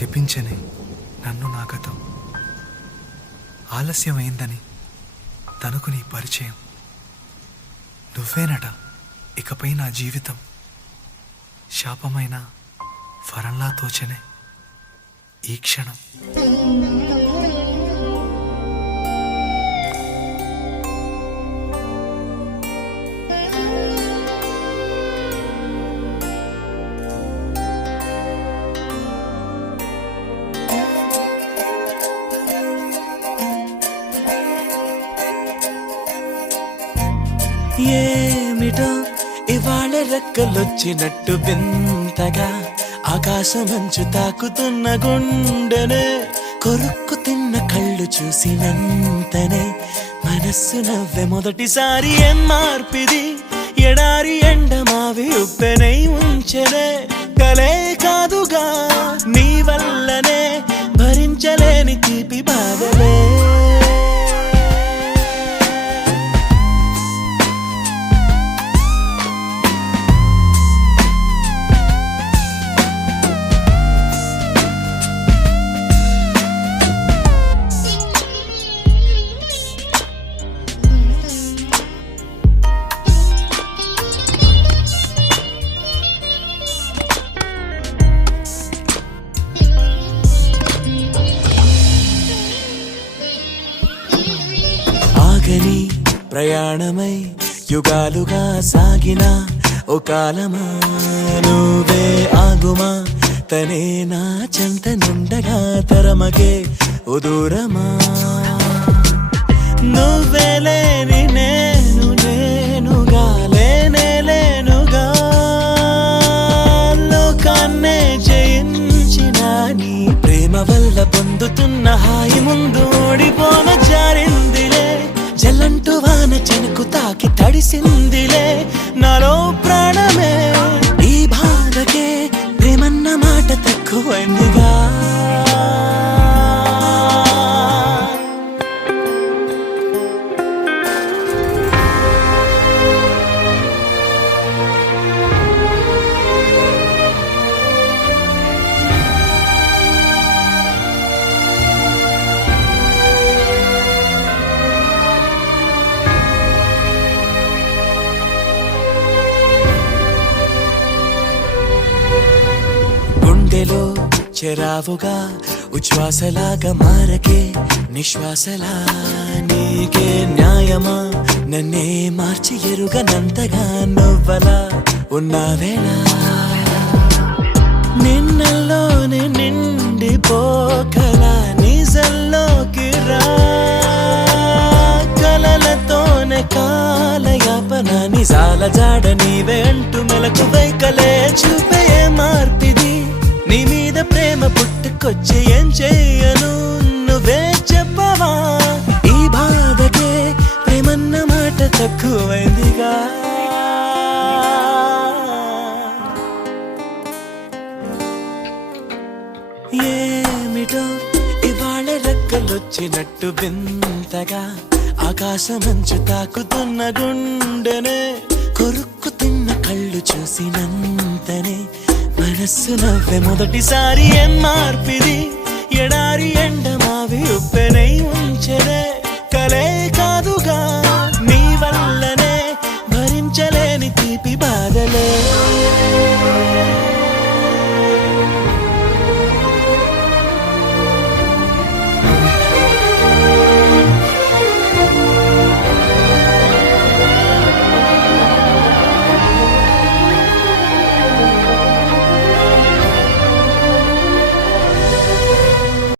చెప్పించని నన్ను నా గతం, ఆలస్యమైందని తనకు నీ పరిచయం. నువ్వేనట ఇకపై నా జీవితం, శాపమైన వరంలా తోచనే ఈ క్షణం. ఏమిటో ఇవాళ రెక్కలొచ్చినట్టు వింతగా ఆకాశమంచు తాకుతున్న గుండెనే, కొరుక్కు తిన్న కళ్ళు చూసినంతనే మనస్సు నవ్వే మొదటిసారి. ఏం మార్పిది, ఎడారి ఎండమావి ఉప్పెనై ఉంచెనే, కలే కాదుగా నీ వల్లనే భరించలేని తీపి బాధలే. ప్రయాణమై యుగాలుగా సాగిన ఓ కాలమా, నువ్వే ఆగుమా, తనే నా చెంత నుండగా తరమగే ఓ దూరమా. నువ్వే లేని నేను నేనుగా లేనే లేనుగా, లోకాన్నే జయించిన నీ ప్రేమ వల్ల పొందుతున్న హాయి ముందు ఓడిపోన జారిందిలే. జల్లంటూ వాన చెనుకు తాకి తడిసిందిలే నాలో ప్రాణమే. ఈ బాధకే ప్రేమన్న మాట తక్కువైందిగా. గుండెలో చెరావుగా ఉచ్ఛ్వాసలాగా మారకే నిశ్వాసలా, నీకే న్యాయమా నన్నే మార్చి ఎరుగనంతగా నువ్వలా ఉన్నావేళ. నిన్నల్లోనే నిండిపోకలా నిజల్లోకి రా, కలలతోనే కాలయాపన నిజాల జాడ నీవే అంటూ మెలకు వైకలే చూపే మార్పిది. నీ మీద ప్రేమ పుట్టుకొచ్చి ఏం చెయ్యను నువ్వే చెప్పవా. ఈ బాధకే ప్రేమన్న మాట తక్కువైందిగా. ఏమిటో ఇవాళ రెక్కలొచ్చినట్టు వింతగా ఆకాశమంచు తాకుతున్న గుండెనే, కొరుక్కు తిన్న కళ్ళు చూసినంతనే మనస్సు నవ్వే మొదటిసారి. ఏం మార్పిది, ఎడారి ఎండమావి ఉప్పెనై ఉంచెనే, కలే కాదుగా నీ వల్లనే భరించలేని తీపి బాధలే.